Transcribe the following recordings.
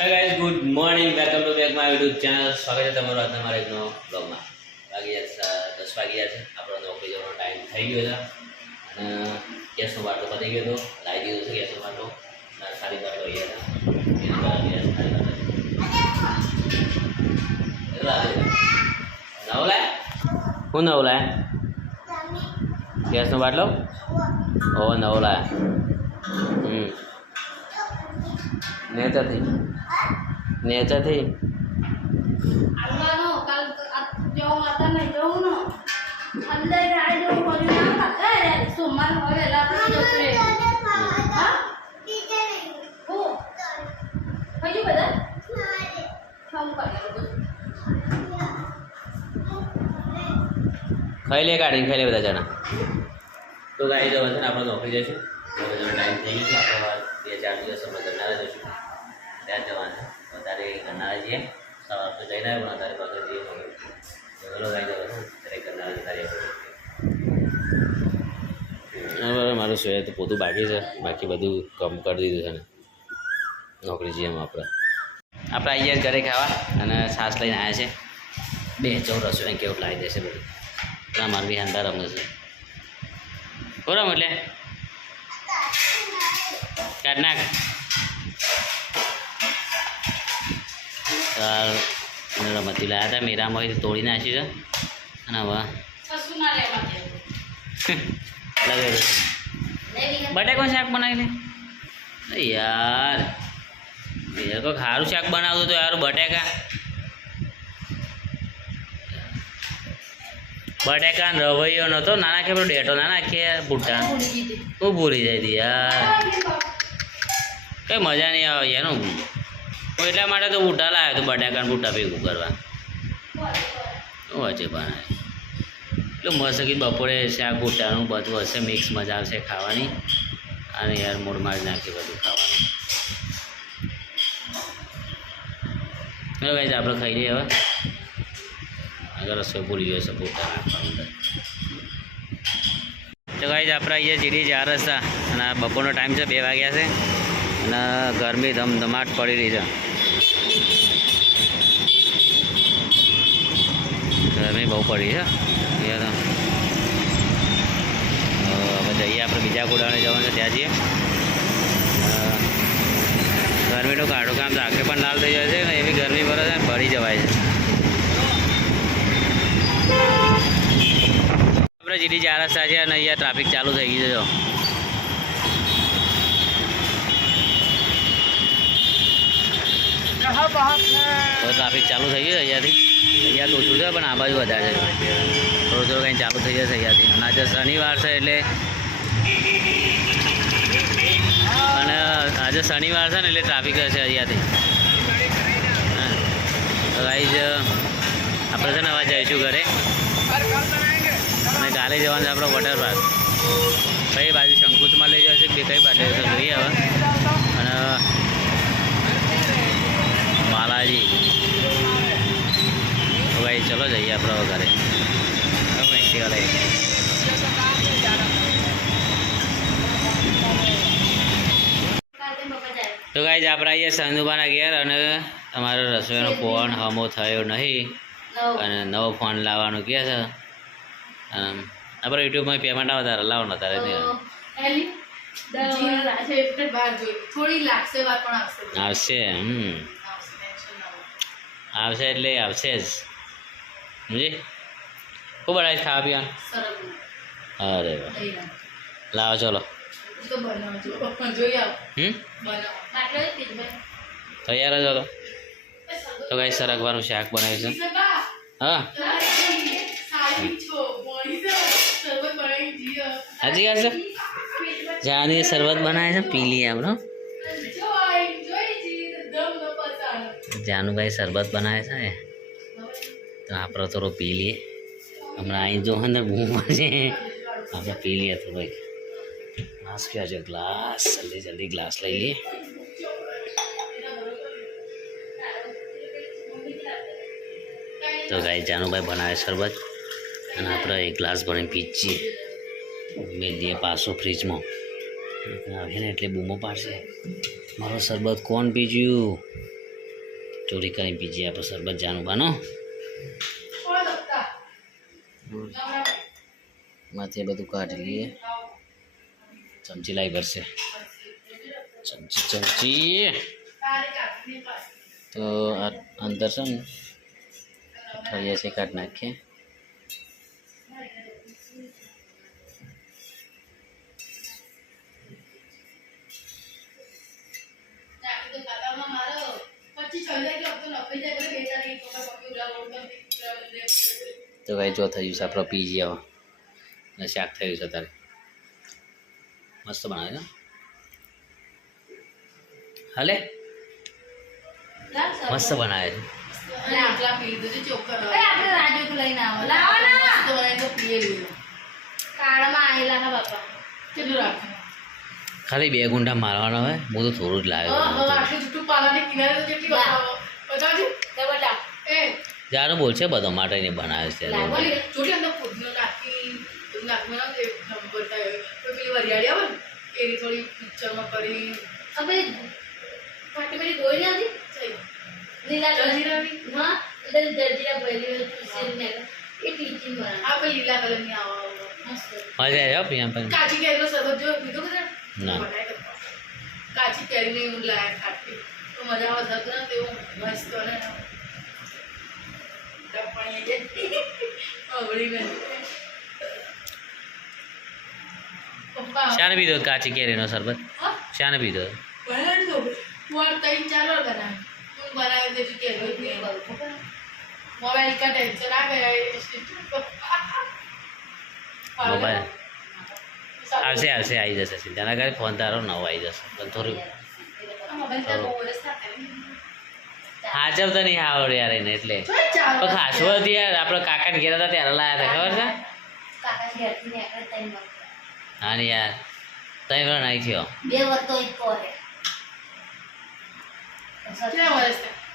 Hi guys, good morning, welcome to back my YouTube channel. स्वागत है તમારું આજના મારા એક નવો બ્લોગમાં। વાગ્યા 10 વાગ્યા છે, આપણો નોકરી જવાનો ટાઈમ થઈ ગયો છે અને ગેસનો બાટલો પતી ગયો હતો, લાવી દીધો છે ગેસનો બાટલો અને ખાલી બાટલો અહીંયા હું નવો લાયા ગેસનો બાટલો ઓ નવો લાયા નેચાથી ખાઈ લે કાઢીને ખાઈ લે બધા જણા તો ગાડી જવા છે ને આપણે નોકરી જઈશું ટાઈમ થઈ ગયો છે આપણે 2-4 દિવસ આપણે ગરનાળા જઈશું ત્યાં જવાના અત્યારે ગરનાળા જઈએ સવાર તો જઈને પણ અત્યારે પાછળ જઈએ ચલો ગાડી જવાનું ત્યારે ગરનાળા જતા રહીએ મારું સોયા તો પોતું બાકી છે બાકી બધું કમ કરી દીધું છે ને નોકરી જઈએ આપણે આવી ગયા ઘરે ખાવા અને છાશ લઈને આવ્યા છે 2 ચોર રસોઈ કેવું લાવી દેશે બધું મારું બી હાંડા રમે છે બરાબર એટલે કાઢ નાખ રમતી લાવ્યા હતા મેરામાં તોડી નાખી છે અને હવે બટાકાનું શાક બનાવી લે યાર કોઈક સારું શાક બનાવતું તો યાર બટાકા રવૈયો નહોતો નાના કે ડેટો ના નાખીએ ભૂટ્ટા હું ભૂલી જાય હતી યાર કઈ મજા નહીં આવે યાર હું એટલા માટે તો ભૂટ્ટા લાવ્યો તો બટાકા ભૂટ્ટા ભેગું કરવા શું હશે પણ એટલું મસ્ત કીધું બપોરે શાક ભૂટ્ટાનું બધું હશે મિક્સ મજા આવશે ખાવાની અને યાર મૂળમાં જ નાખી બધું ખાવાનું બરાબર ગાઈસ આપણે ખાઈ લઈએ હવે આગળ રસોઈ ભૂલી ગયો છે ભૂટ્ટા નાખવાનું તો ગાઈસ આપણે અહીંયા જીડી 4 રસ્તા અને બપોરનો ટાઈમ છે 2 વાગ્યા છે અને ગરમી ધમધમાટ પડી રહી છે ગરમી બહુ પડી છે હવે જઈએ આપણે બીજા ગોડાઉને જવાનું છે ત્યાં જઈએ ગરમીનું કાઢું કામ તો આંખે પણ લાલ થઈ જાય છે ને એવી ગરમી પડે છે ને ભરી જવાય છે આપણે જીડી 4 રસ્તા છે અને અહીંયા ટ્રાફિક ચાલુ થઈ ગયું છે તો ટ્રાફિક ચાલુ થઈ ગયું અહીંયા તો ઓછું છે પણ આ બાજુ વધારે છે થોડું કંઈ ચાલુ થઈ જશે અહીંયાથી અને આજે શનિવાર છે એટલે અને આજે શનિવાર છે ને એટલે ટ્રાફિક હશે અહીંયાથી તો ગાઈઝ આપણે છે ને હવે જઈશું ઘરે અને કાલે જવાનું છે આપણો વોટર પાર્ક કઈ બાજુ શંકુચમાં લઈ જશે બે કઈ બાજુ જોઈએ હવે અને બાલાજી તો ભાઈ ચલો જઈએ આપણે ઘરે એક્ટિવા લઈ તો ગાઈઝ આપણે આવીએ સંધુબાના ઘેર અને તમારો રસોઈનો ફોન હમો થયો નહીં અને નવો ફોન લાવવાનો કહે છે આપણે યુટ્યુબમાં પેમેન્ટ આવે તારે લાવો ને તારે આવશે આવશે એટલે આવશે જ સમજી ખૂબ બનાવીશ ખાવા પીવાનું અરે વાહ લાવો ચલો તૈયાર જ હતો તો કઈ સરગવાનું શાક બનાવીશું હા હાજી ગયા છે જાની શરબત બનાવે છે પી લઈએ આપણો જાનુભાઈ શરબત બનાવે છે તો આપણે થોડો પી લઈએ હમણાં અહીં જો અંદર બૂમ છે આપણે પી લઈએ થોડો ગ્લાસ ક્યાં છે ગ્લાસ જલ્દી ગ્લાસ લઈ લઈએ તો ગાઈ જાનુભાઈ બનાવે શરબત અને આપણે એક ગ્લાસ ભરીને પી છીએ મેં દઈએ પાછો ફ્રીજમાં આવે ને એટલે બૂમો પાડશે મારો શરબત કોણ પીજ્યું ચોરી કરીને પીજી આપણે સરબત જાનું બાનો માથે બધું કાઢી લઈએ. ચમચી લાવી પડશે. ચમચી તો આ અંદર છે ને અઠવાડિયા છે કાઢી નાખીએ. તો ભાઈ જો થયું છે આપણો પીજી આવો અને શાક થયું છે તારે મસ્ત બનાવે છે હાલે મસ્ત બનાવે છે. ખાલી 2 ગુંઠા મારવાનો હોય હું તો થોડું જ લાવ્યો. જાનું બોલ છે બધો માટે ને બનાવે છે. મજા આવે પ્રિયા પણ કાચી કેરીનો સરબત જો પીધો કે ના કાચી કેરીને હું લાયા ખાટી તો મજા આવે સરબત ને તેવું મસ્ત ને ટપણી જે ઓગળી ગઈ. પપ્પા શાને પીધો કાચી કેરીનો શરબત? હા શાને પીધો? બનાવી દો મોર 3-4 વાર બનાવ હું બનાવી દેતી કે રોજ નહીં કરું મોબાઈલ કા ટેન્શન આ ગયા મોબાઈલ આવશે આવશે આવી જશે સીધા ના કરે ફોન તારો નવો આવી જશે પણ થોડું હાજર તો નહીં આવડે યાર એને એટલે પણ ખાસું હતી યાર આપણે કાકાને ઘેર હતા ત્યારે લાયા હતા ખબર છે? હા ને યાર 3 વાર નહીં થયો.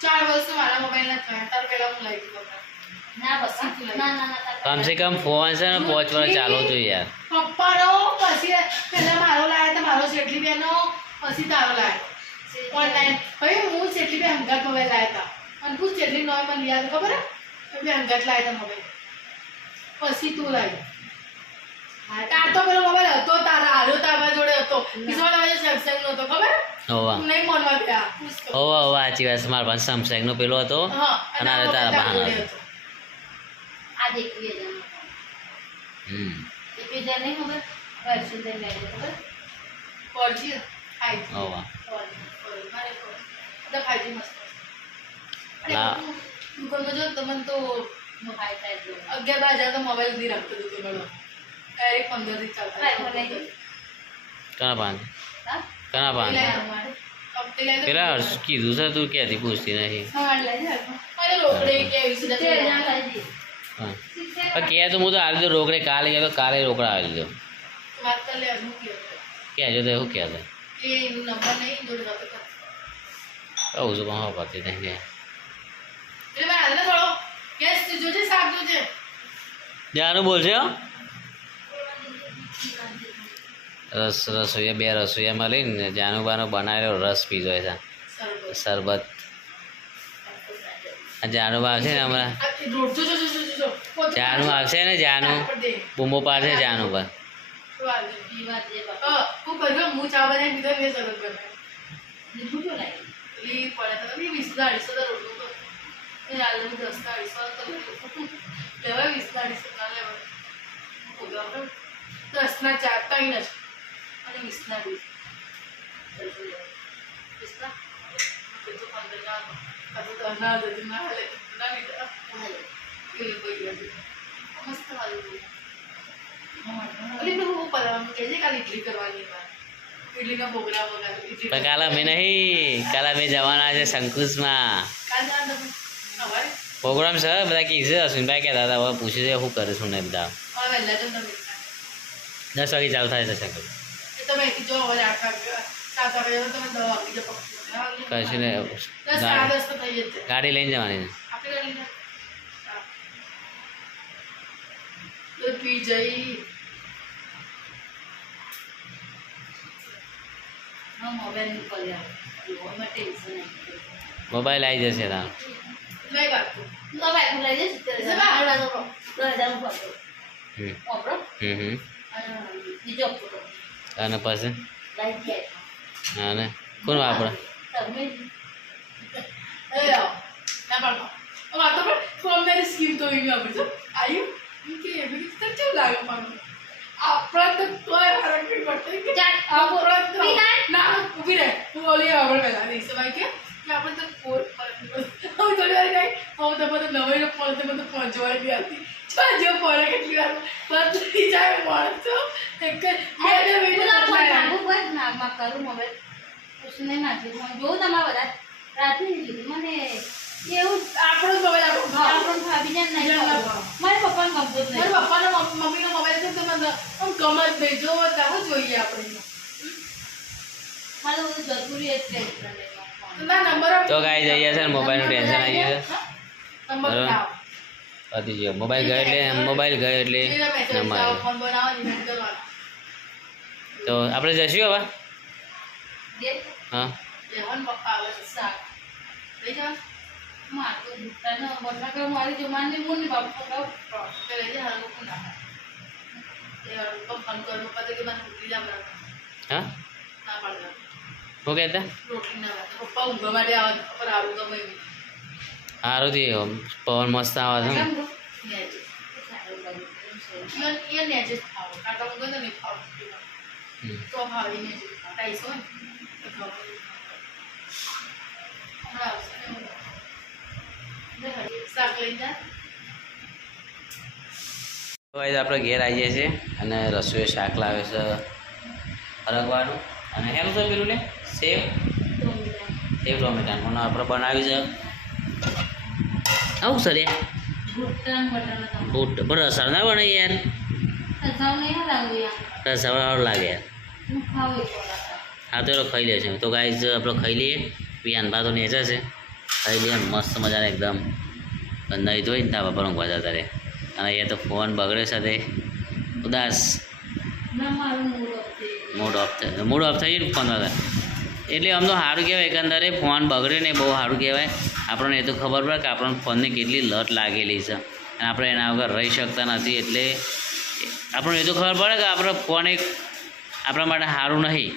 4 વર્ષ મારા મોબાઈલ ના થયા તાર પહેલા હું લઈ દીધો કમસે કમ ફોન છે ને 5 વર્ષ ચાલવો જોઈએ યાર. પપ્પાનો પછી પહેલા મારો લાયા તો મારો શેટલી બેનો પછી તારો લાયા ઓનલાઈન ભાઈ હું શેટલી બે હંગાત મોબાઈલ લાયા હતા અને તું શેટલી નોય મને યાદ ખબર હે બે હંગાત લાયા હતા મોબાઈલ પછી તું લાવી તાર તો પેલો મોબાઈલ હતો તારા હારો તારા જોડે હતો કિસ્મત આવે સેમસંગ નો હતો ખબર હોવા તું નહીં મનવા ગયા હોવા હોવા સાચી વાત. મારા પાસે સેમસંગ નો પેલો હતો હા અને આ તારા બહાનો હતો. હોવા લા દુકાનમાં જો તમને તો 11-12 તો મોબાઈલ સુધી રાખતો હતો મેળો ડાયરેક્ટ 15 થી ચાલતા કના પાન કના પાન પેલા કીધું છે તું ક્યાંથી પૂછતી નહીં. હા કે તો હું તો આવી દીધો રોકડે કાલે ગયા તો કાલે રોકડા આવી દીધો કહેજો તો એવું કહે છે કહું છું પણ હા કરતી નહીં જાનું બોલશે રસોઈયા 2 રસોઈયામાં લઈને જાનું બાનો બનાવેલો રસ પીધો છે શરબત. જાનું આવશે ને હમણાં જાનું આવશે ને જાનું બૂમો પાડશે જાનું પર દસના 4 3 જ અને 20ના 20 પણ કાલે અમે નહીં કાલે અમે જવાના છે શંકુશમાં પ્રોગ્રામ છે બધા કીધું છે અશ્વિનભાઈ કહેતા હતા હવે પૂછ્યું છે શું કરે છું ને બધા 10 વાગે ચાલુ થાય છે શંકર કશું ને ગાડી લઈને જવાની મોબાઈલ આવી જશે તાર લઈ વાગતું મોબાઈલ લઈ જઈશ ત્યારે તો 10,000 નું ફોટો હમ વાપરો હમ અને બીજો ફોટો અને પછી લઈ જાય અને કોણ વાપરે તમે એ આવ ના પાડો ઓ આ તો પણ ફોન મેરી સ્કીમ તો ઈ આપડે તો આયુ કે એવી રીતે કેવું લાગે પણ આપણા તો કોઈ ફરક નહીં પડતો કે ચાલ, આપણા તો ઊભી થાય? ના ઊભી રહે તું ઓલી આપણે પહેલા નહીં ભાઈ કે આપણે તો કોઈ ફરક નહીં પડતો હું થોડી વાર ગઈ હું તો બધું નવાઈ નો ફોન તો બધું પહોંચવા ગઈ હતી જો પડે કેટલી વાર બદલી જાય માણસ તો એક જ બે બે મિનિટ ફોન બદલાય. નાખું બસ નાકમાં કરું મોબાઈલ उसने નાખ્યું ફોન જોઉં તમારા બધા રાત્રે લીધું મને એવું આપણો જ મોબાઈલ આપણો ભાવ. આપણને ભાભી ને નહીં જેમ ના ખબર. ભાવ. મારા પપ્પાને ગમતો જ નહીં મારા પપ્પાનો મમ્મીનો મોબાઈલ છે તો મને આમ ગમે જ નહીં જોવો તો આવું જોઈએ આપણે મારે બધું જરૂરી એટલે જ મને ફોન. ના નંબર તો ગાઈ જઈએ છે ને મોબાઈલનું ટેન્શન આવી ગયું નંબર બરાબર. લાવો. પતી ગયો મોબાઈલ ગયો એટલે સીધા મેસેજ નંબર લાવો, આવ્યો. ફોન બનાવો રિમાઇન્ડ કરવાનો તો આપણે જઈશું હવે દે હા લેવાનું પપ્પા આવે છે શાક લઈ જાવ મારું ભૂખતાનો બટલા કર મારી જો માનને મુન્ની બાપુ પકાવ તો લઈ જા હાલો કોણ ના એ પપ્પા ફોન કરો પપ્પા તો કે મને રોટલી લાવ હા ના પાડે શું કહેતા રોટલી ના લાવે પપ્પા ઊંઘવા માટે આવે પર આવું ગમે એવું સારું થયું પવન મસ્ત આવે છે ને. એ નેચે જ ખાવો કાકા ઊંઘે તો નહીં ખાવ હમ. તો ભાવી ને ટાઈસ હોય ને તો ખાવ હમણાં આવશે શાક લઈ જા તો ગાઈસ આપણે ઘેર આવીએ છીએ અને રસોઈ શાક લાવે છે અલગવાનું અને હેલું છે પેલું લે સેવ ટોમેટાનું આપણે બનાવ્યું છે આવું સર યાર ભૂખતાનો બટલા તો બુટ પણ રસળ ના બને યાર ખાવ નહીં લાગુ યાર રસળ લાગે યાર હું ખાવ એક વાર હા તો એ ખાઈ લે છે તો ગાઈસ આપણે ખાઈ લઈએ પિયાન તો નેચે છે ખાઈ લઈએ મસ્ત મજાને એકદમ નહીં ધોઈ ને તાપા પર ઊંઘવા જતા રહે અને એ તો ફોન બગડે સાથે ઉદાસ ના મારું મૂડ ઓફ થઈ ગયું. મૂડ ઓફ થઈ જાય ને ફોન વગર એટલે આમ તો સારું કહેવાય એકંદરે ફોન બગડે ને બહુ સારું કહેવાય આપણને એ તો ખબર પડે કે આપણને ફોનની કેટલી લત લાગેલી છે અને આપણે એના વગર રહી શકતા નથી એટલે આપણને એ તો ખબર પડે કે આપણો ફોન એક આપણા માટે સારું નહીં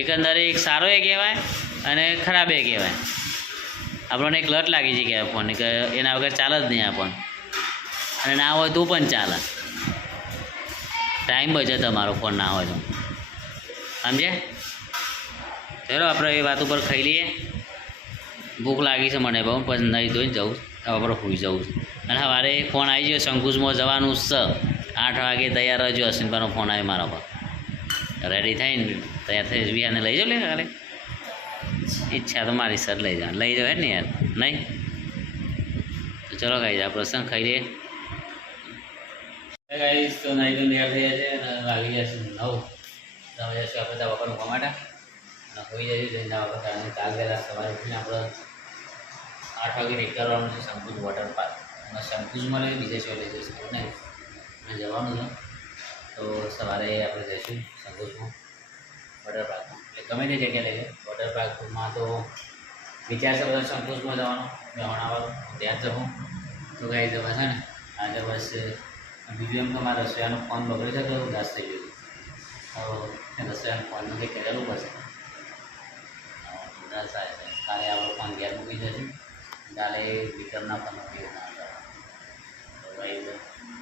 એકંદરે એક સારો એ કહેવાય અને ખરાબ એ કહેવાય આપણને એક લત લાગી છે કહેવાય ફોનની કે એના વગર ચાલે જ નહીં આપણને અને ના હોય તો પણ ચાલે ટાઈમ બચે તમારો ફોન ના હોય તો સમજે ચલો આપણે એ વાત ઉપર ખાઈ લઈએ ભૂખ લાગી છે મને બહુ પછી નહીં ધોઈને જવું હવે આપણે સૂઈ જવું અને સવારે ફોન આવી ગયો શંકુશમાં જવાનું છે 8 વાગે તૈયાર રહેજો અશ્વિનભાઈનો ફોન આવ્યો મારા પર રેડી થઈને તૈયાર થઈ વિહાને લઈ જાઓ લે કાલે ઈચ્છા તો મારી સર લઈ જાઓ લઈ જાઓ હે ને યાર નહીં તો ચલો ગાઈસ આપણે સંગ ખાઈ લઈએ ગાઈસ તો નહીં તો નિયર થઈ જશે અને વાગી જશે 9 તમે જશું આપણે દવા પર ઊંઘવા માટે અને હોઈ જઈએ જઈને આપણે કારણ કાલ વહેલા સવારે ઉઠીને આપણે 8 વાગે નીકળવાનું છે શંકુજ વોટર પાર્ક અને શંકુજમાં લઈ બીજે શું લઈ જઈશું નહીં અને જવાનું છે તો સવારે આપણે જઈશું શંકુજમાં વોટર પાર્કમાં એટલે ગમે તે જગ્યાએ લઈ જાય વોટર પાર્કમાં તો વિચાર છે બધા શંકુજમાં જવાનો જવાનાવાનું ત્યાં જ જવું તો ગાઈ જવા છે ને આજે બસ બીજું એમ તો મારા રસોઈયાનો ફોન બગડે છે તો ઉદાસ થઈ ગયું તો રસોઈયાનો ફોનનું કંઈક કરેલું પડશે ઉદાસ થાય છે કાલે આપણો ફોન ઘેર મૂકી જશે કાલે વિક્રમના ફોન ઉપયોગ ના કરે તો ભાઈ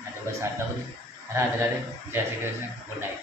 આજે બસ આટલા બધું રાધે રાધે જય શ્રી કૃષ્ણ ગુડ નાઇટ